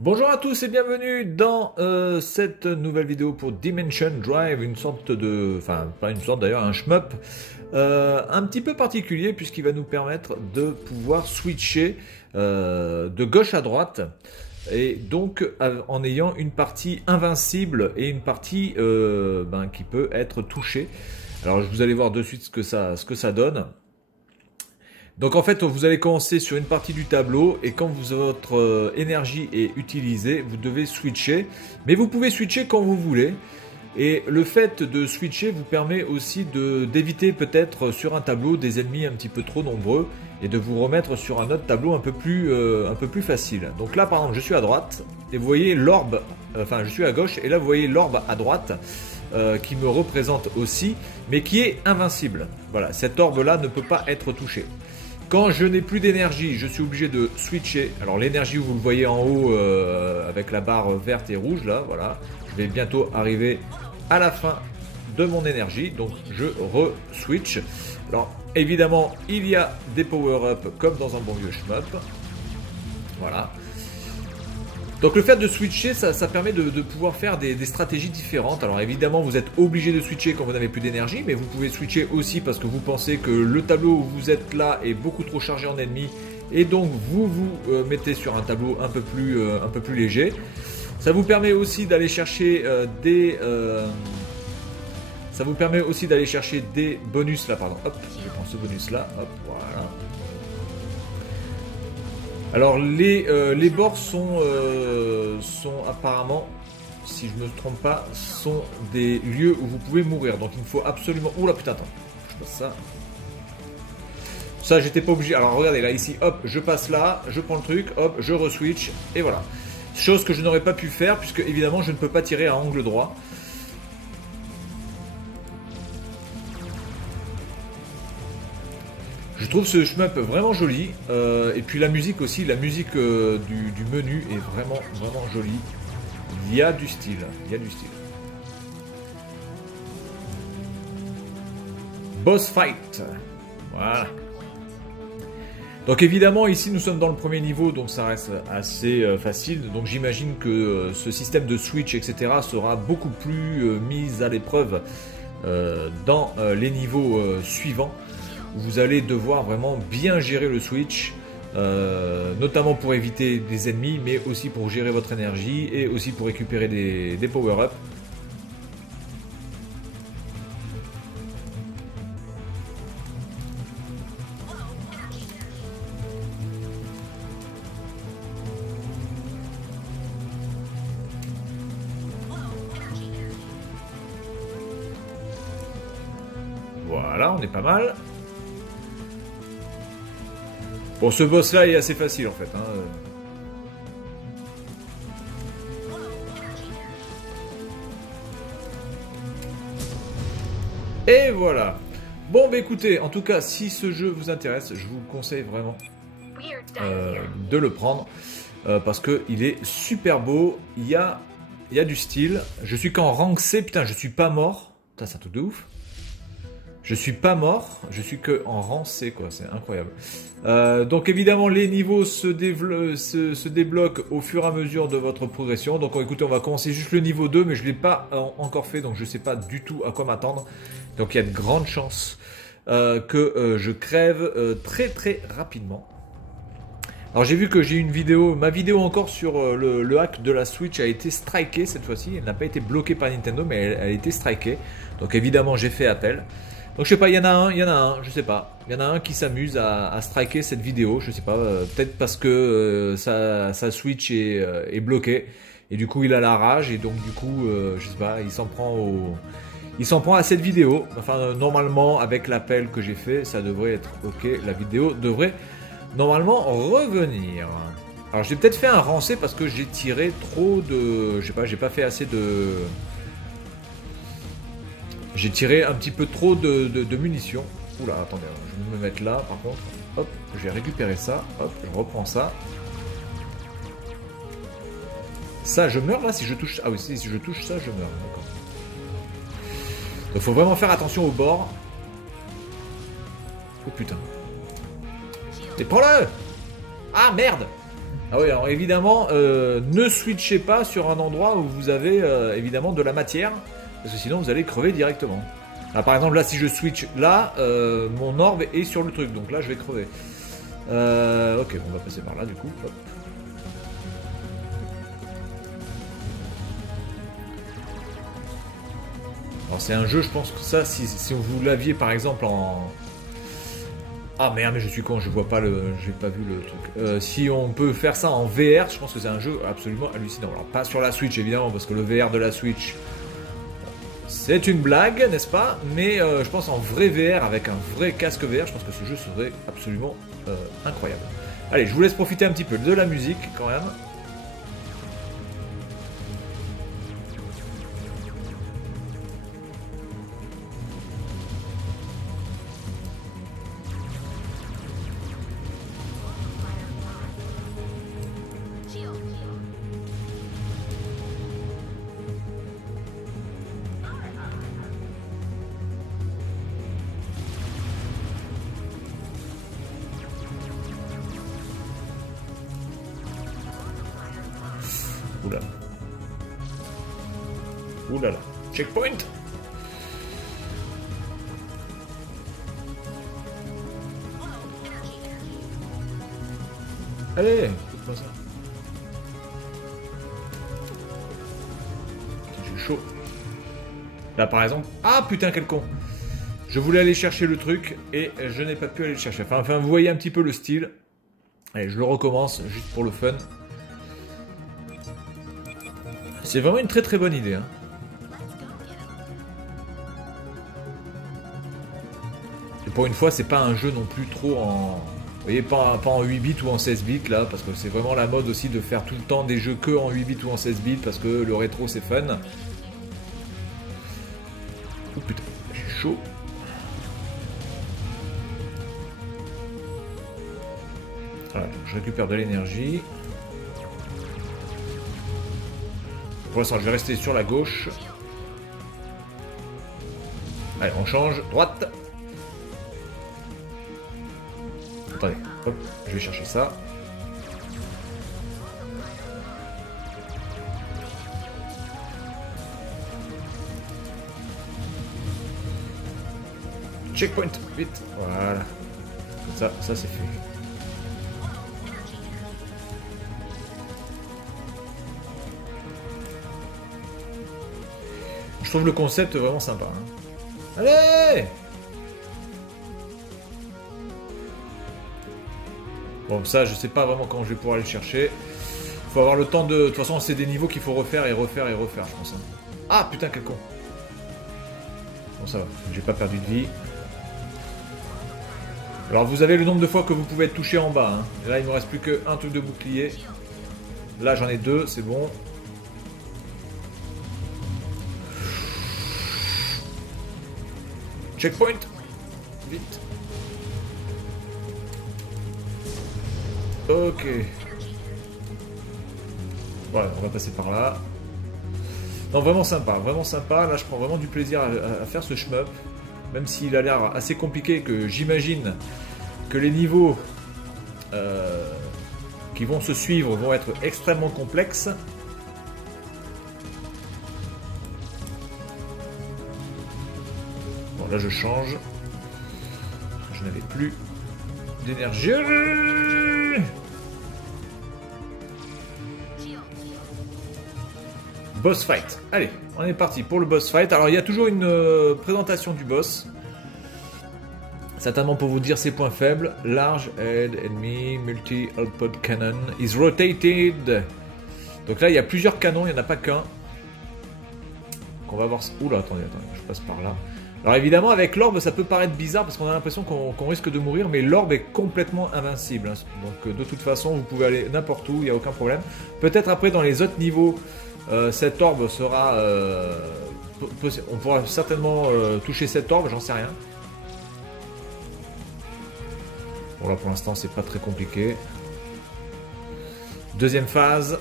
Bonjour à tous et bienvenue dans cette nouvelle vidéo pour Dimension Drive, une sorte de... Enfin, pas une sorte d'ailleurs, un shmup un petit peu particulier puisqu'il va nous permettre de pouvoir switcher de gauche à droite et donc en ayant une partie invincible et une partie qui peut être touchée. Alors vous allez voir de suite ce que ça donne. Donc en fait, vous allez commencer sur une partie du tableau et quand votre énergie est utilisée, vous devez switcher. Mais vous pouvez switcher quand vous voulez. Et le fait de switcher vous permet aussi d'éviter peut-être sur un tableau des ennemis un petit peu trop nombreux et de vous remettre sur un autre tableau un peu plus facile. Donc là par exemple, je suis à droite et vous voyez l'orbe, enfin je suis à gauche et là vous voyez l'orbe à droite. Qui me représente aussi, mais qui est invincible. Voilà, cet orbe là ne peut pas être touché. Quand je n'ai plus d'énergie, je suis obligé de switcher. Alors l'énergie, vous le voyez en haut avec la barre verte et rouge là, voilà. Je vais bientôt arriver à la fin de mon énergie, donc je re-switch. Alors évidemment, il y a des power-up comme dans un bon vieux shmup. Voilà. Donc le fait de switcher, ça permet de pouvoir faire des stratégies différentes. Alors évidemment, vous êtes obligé de switcher quand vous n'avez plus d'énergie, mais vous pouvez switcher aussi parce que vous pensez que le tableau où vous êtes là est beaucoup trop chargé en ennemis, et donc vous mettez sur un tableau un peu plus léger. Ça vous permet aussi d'aller chercher ça vous permet aussi d'aller chercher des bonus là, pardon. Hop, je prends ce bonus là, hop, voilà. Alors les bords sont apparemment, si je ne me trompe pas, sont des lieux où vous pouvez mourir. Donc il me faut absolument... Oula putain, attends, je passe ça. Ça j'étais pas obligé. Alors regardez là ici, hop, je passe là, je prends le truc, hop, je re-switch et voilà. Chose que je n'aurais pas pu faire puisque évidemment je ne peux pas tirer à angle droit. Je trouve ce shmup vraiment joli, et puis la musique aussi, la musique du menu est vraiment jolie. Il y a du style, il y a du style. Boss fight, voilà. Donc évidemment ici nous sommes dans le premier niveau, donc ça reste assez facile. Donc j'imagine que ce système de switch etc. sera beaucoup plus mis à l'épreuve dans les niveaux suivants. Vous allez devoir vraiment bien gérer le switch, notamment pour éviter des ennemis, mais aussi pour gérer votre énergie et aussi pour récupérer des power-up. Voilà, on est pas mal. Bon, ce boss là est assez facile en fait. Hein. Et voilà. Bon, bah écoutez, en tout cas, si ce jeu vous intéresse, je vous conseille vraiment de le prendre. Parce qu'il est super beau. Il y a du style. Je suis qu'en rank C. Putain, je suis pas mort. Putain, c'est un truc de ouf. Je suis pas mort, je suis que en rang C quoi, c'est incroyable. Donc évidemment les niveaux se débloquent au fur et à mesure de votre progression. Donc écoutez, on va commencer juste le niveau 2, mais je ne l'ai pas encore fait, donc je ne sais pas du tout à quoi m'attendre. Donc il y a de grandes chances que je crève très rapidement. Alors j'ai vu que j'ai une vidéo, ma vidéo encore sur le hack de la Switch a été strikée cette fois-ci. Elle n'a pas été bloquée par Nintendo, mais elle a été strikée. Donc évidemment j'ai fait appel. Donc je sais pas, il y en a un, je sais pas. Il y en a un qui s'amuse à striker cette vidéo, je sais pas, peut-être parce que sa Switch est bloquée. Et du coup il a la rage et donc du coup, je sais pas, il s'en prend à cette vidéo. Enfin normalement avec l'appel que j'ai fait, ça devrait être ok, la vidéo devrait normalement revenir. Alors j'ai peut-être fait un rancé parce que j'ai tiré trop de... Je sais pas, j'ai pas fait assez de... J'ai tiré un petit peu trop de munitions. Oula, attendez, je vais me mettre là par contre. Hop, je vais récupérer ça. Hop, je reprends ça. Ça, je meurs là si je touche... Ah oui, si je touche ça, je meurs. D'accord. Donc il faut vraiment faire attention au bord. Oh putain. Et prends-le! Ah merde! Ah oui, alors évidemment, ne switchez pas sur un endroit où vous avez évidemment de la matière, parce que sinon vous allez crever directement. Ah, par exemple, là, si je switch là, mon orbe est sur le truc, donc là, je vais crever. Ok, on va passer par là, du coup. Hop. Alors, c'est un jeu, je pense que ça, si vous l'aviez, par exemple, en... Ah merde, mais je suis con, je vois pas le... J'ai pas vu le truc. Si on peut faire ça en VR, je pense que c'est un jeu absolument hallucinant. Alors, pas sur la Switch, évidemment, parce que le VR de la Switch... C'est une blague, n'est-ce pas? Mais je pense en vrai VR, avec un vrai casque VR, je pense que ce jeu serait absolument incroyable. Allez, je vous laisse profiter un petit peu de la musique quand même. Oula. Oula là. Checkpoint. Allez, écoute-moi ça. J'ai chaud. Là par exemple. Ah putain quel con. Je voulais aller chercher le truc et je n'ai pas pu aller le chercher. Enfin vous voyez un petit peu le style. Allez, je le recommence juste pour le fun. C'est vraiment une très très bonne idée. Hein. Et pour une fois, c'est pas un jeu non plus trop en... Vous voyez, pas en 8 bits ou en 16 bits là, parce que c'est vraiment la mode aussi de faire tout le temps des jeux que en 8 bits ou en 16 bits, parce que le rétro c'est fun. Oh putain, j'ai chaud. Voilà, je récupère de l'énergie. Pour l'instant, je vais rester sur la gauche. Allez, on change. Droite. Attendez, hop, je vais chercher ça. Checkpoint, vite. Voilà. Ça c'est fait. Je trouve le concept vraiment sympa. Hein. Allez! Bon, ça, je sais pas vraiment quand je vais pouvoir aller le chercher. Faut avoir le temps de... De toute façon, c'est des niveaux qu'il faut refaire et refaire et refaire, je pense. Hein. Ah, putain, quel con. Bon, ça va. J'ai pas perdu de vie. Alors, vous avez le nombre de fois que vous pouvez être touché en bas. Hein. Et là, il me reste plus qu'un truc de bouclier. Là, j'en ai deux, c'est bon. Checkpoint. Vite. Ok. Voilà, on va passer par là. Non, vraiment sympa, vraiment sympa. Là, je prends vraiment du plaisir à faire ce shmup. Même s'il a l'air assez compliqué, que j'imagine que les niveaux qui vont se suivre vont être extrêmement complexes. Bon, là, je change. Je n'avais plus d'énergie. Boss fight. Allez, on est parti pour le boss fight. Alors, il y a toujours une présentation du boss. Certainement pour vous dire ses points faibles. Large head enemy multi-output cannon is rotated. Donc là, il y a plusieurs canons, il n'y en a pas qu'un. On va voir... Oula, attendez, je passe par là. Alors évidemment, avec l'orbe, ça peut paraître bizarre parce qu'on a l'impression qu'on risque de mourir, mais l'orbe est complètement invincible. Hein. Donc de toute façon, vous pouvez aller n'importe où, il n'y a aucun problème. Peut-être après, dans les autres niveaux, cette orbe sera... on pourra certainement toucher cette orbe, j'en sais rien. Bon là, pour l'instant, c'est pas très compliqué. Deuxième phase.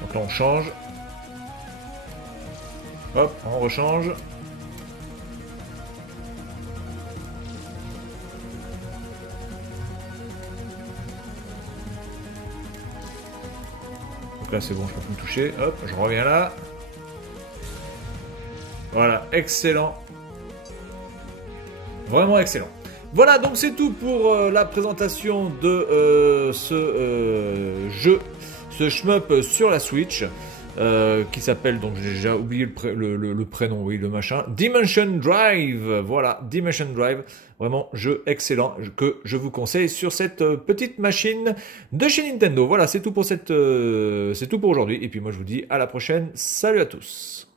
Donc là, on change. Hop, on rechange. Donc là c'est bon, je peux plus me toucher. Hop, je reviens là. Voilà, excellent. Vraiment excellent. Voilà, donc c'est tout pour la présentation de ce jeu, ce shmup sur la Switch. Qui s'appelle, donc j'ai déjà oublié le prénom, oui, le machin, Dimension Drive. Voilà, Dimension Drive, vraiment jeu excellent que je vous conseille sur cette petite machine de chez Nintendo. Voilà, c'est tout pour c'est tout pour aujourd'hui. Et puis moi je vous dis à la prochaine. Salut à tous.